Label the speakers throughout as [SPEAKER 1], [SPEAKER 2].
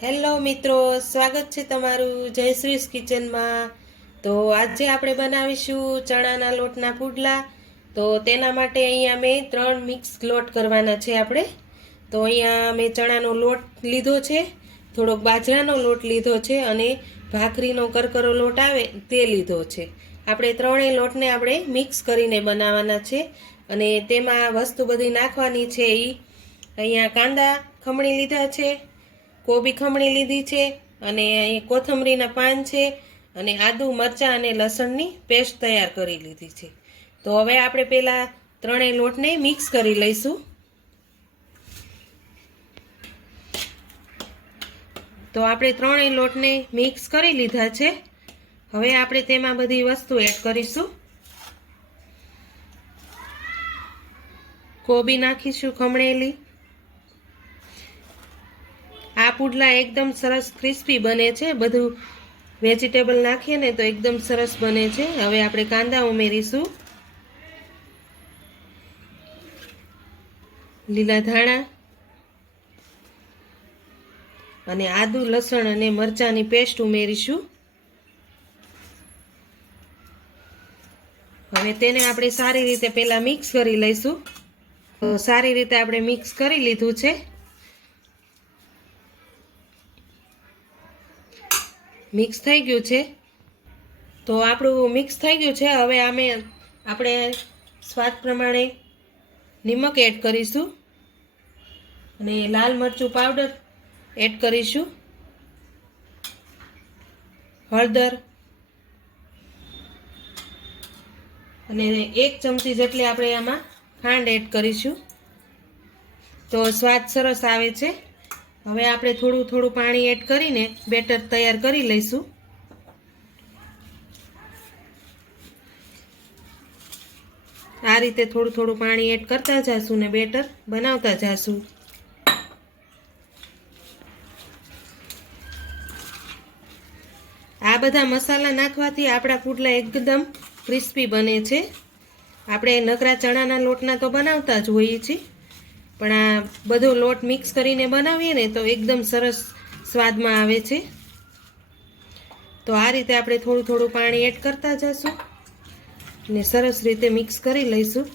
[SPEAKER 1] Hello મિત્રો, સ્વાગત છે તમારું જયશ્રીસ કિચનમાં. તો આજે આપણે બનાવીશું ચણાના લોટના પુડલા. તો તેના માટે અહીંયા મેં ત્રણ મિક્સ લોટ કરવાના છે આપણે. તો અહીંયા મેં ચણાનો લોટ લીધો છે, થોડોક બાજરાનો લોટ લીધો છે અને ભાખરીનો કરકરો લોટ આવે તે લીધો છે. આપણે ત્રણેય લોટને આપણે મિક્સ કરીને બનાવવાના છે અને તેમાં વસ્તુ બધી નાખવાની છે એ અહીંયા કાંદા ખમણી લીધા છે કોબી ખમણી લીધી છે અને અહીં કોથમરીના પાન છે અને આદુ, મરચાં અને લસણની પેસ્ટ તૈયાર કરી લીધી છે. તો હવે આપણે પહેલાં ત્રણેય લોટને મિક્સ કરી લઈશું. તો આપણે ત્રણેય લોટને મિક્સ કરી લીધા છે. હવે આપણે તેમાં બધી વસ્તુ એડ કરીશું. કોબી નાખીશું ખમણેલી. આ પુડલા એકદમ સરસ ક્રિસ્પી બને છે. બધું વેજીટેબલ નાખીએ ને તો એકદમ સરસ બને છે. હવે આપણે કાંદા ઉમેરીશું. લીલા ધાણા અને આદુ, લસણ અને મરચાંની પેસ્ટ ઉમેરીશું. હવે તેને આપણે સારી રીતે પહેલાં મિક્સ કરી લઈશું. સારી રીતે આપણે મિક્સ કરી લીધું છે. મિક્સ થઈ ગયું છે. તો આપણું મિક્સ થઈ ગયું છે. હવે આમે આપણે સ્વાદ પ્રમાણે નિમક એડ કરીશું. અને લાલ મરચું પાવડર એડ કરીશું. હળદર. અને એક ચમચી જેટલી આપણે આમાં ખાંડ એડ કરીશું. તો સ્વાદ સરસ આવે છે. હવે આપણે થોડું થોડું પાણી એડ કરીને બેટર તૈયાર કરી લઈશું. આ રીતે થોડું થોડું પાણી એડ કરતા જઈશું ને બેટર બનાવતા જઈશું આ બધા મસાલા નાખવાથી આપણા પુડલા એકદમ ક્રિસ્પી બને છે. આપણે નકરા ચણાના લોટના તો બનાવતા જ હોઈએ છીએ. પણ આ બધો લોટ મિક્સ કરીને બનાવીએ ને તો એકદમ સરસ સ્વાદમાં આવે છે. તો આ રીતે આપણે થોડું થોડું પાણી એડ કરતા જઈશું ને સરસ રીતે મિક્સ કરી લઈશું.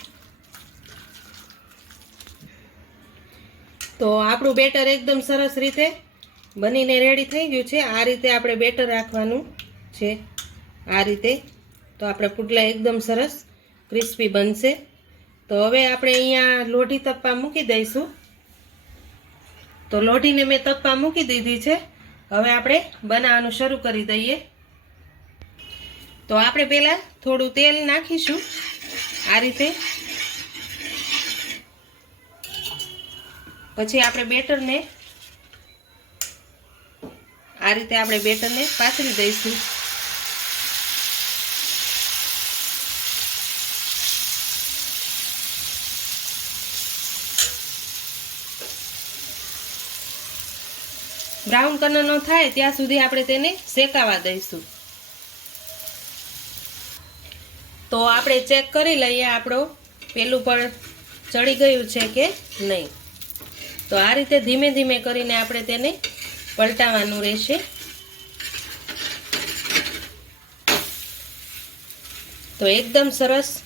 [SPEAKER 1] તો આપણું બેટર એકદમ સરસ રીતે બનીને રેડી થઈ ગયું છે. આ રીતે આપણે બેટર રાખવાનું છે. આ રીતે તો આપણે પુડલા એકદમ સરસ ક્રિસ્પી બનશે. તો હવે આપણે અહીંયા લોઢી તપ્પા મૂકી દઈશું. તો લોઢીને મેં તપ્પા મૂકી દીધી છે. હવે આપણે બનાવવાનું શરૂ કરી દઈએ. તો આપણે પહેલાં થોડું તેલ નાખીશું. આ રીતે. પછી આપણે બેટરને આ રીતે આપણે બેટરને પાથરી દઈશું. બ્રાઉન કલરનો થાય, ત્યાં સુધી આપણે તેને શેકાવા દઈશું. તો આપણે ચેક કરી લઈએ આપણો. પેલું પણ ચડી ગયું છે કે નહીં. તો આ રીતે ધીમે ધીમે કરીને આપણે તેને પલટાવવાનું રહેશે. તો એકદમ સરસ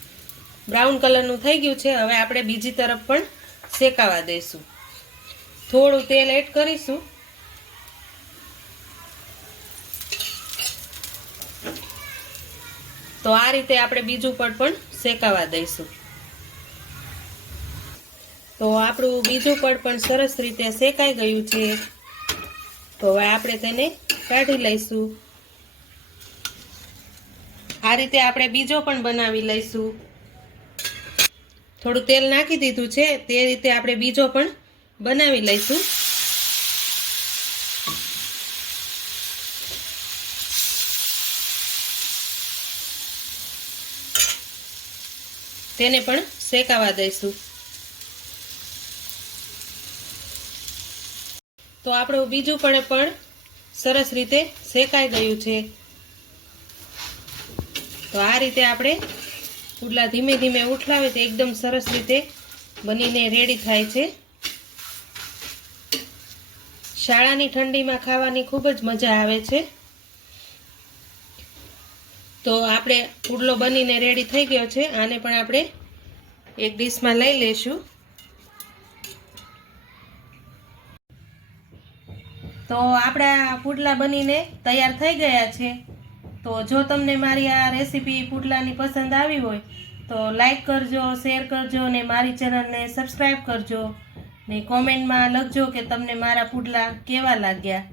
[SPEAKER 1] બ્રાઉન કલરનું થઈ ગયું છે. હવે આપણે બીજી તરફ પણ શેકાવા દઈશું. થોડું તેલ એડ કરીશું. તો આ રીતે આપણે બીજું પડ પણ શેકાવા દઈશું. તો આપણું બીજું પડ પણ સરસ રીતે શેકાઈ ગયું છે. તો હવે આપણે તેને કાઢી લઈશું. આ રીતે આપણે બીજો પણ બનાવી લઈશું. થોડું તેલ નાખી દીધું છે, તે રીતે આપણે બીજો પણ બનાવી લઈશું. તેને પણ શેકાવા દઈશું. તો આપણું બીજું પણ પણ સરસ રીતે શેકાઈ ગયું છે. તો આ રીતે આપણે પુડલા ધીમે ધીમે ઉઠલાવે તો એકદમ સરસ રીતે બનીને રેડી થાય છે. શાળાની ઠંડીમાં ખાવાની ખૂબ જ મજા આવે છે. તો આપણે પુડલો બનીને રેડી થઈ ગયો છે. આને પણ આપણે એક ડીશમાં લઈ લઈશું. તો આપણા પુડલા બનીને તૈયાર થઈ ગયા છે. તો જો તમને મારી આ રેસીપી પુડલાની પસંદ આવી હોય, તો લાઈક કરજો, શેર કરજો ને મારી ચેનલને સબસ્ક્રાઈબ કરજો. ને કોમેન્ટમાં લખજો કે તમને મારા પુડલા કેવા લાગ્યા.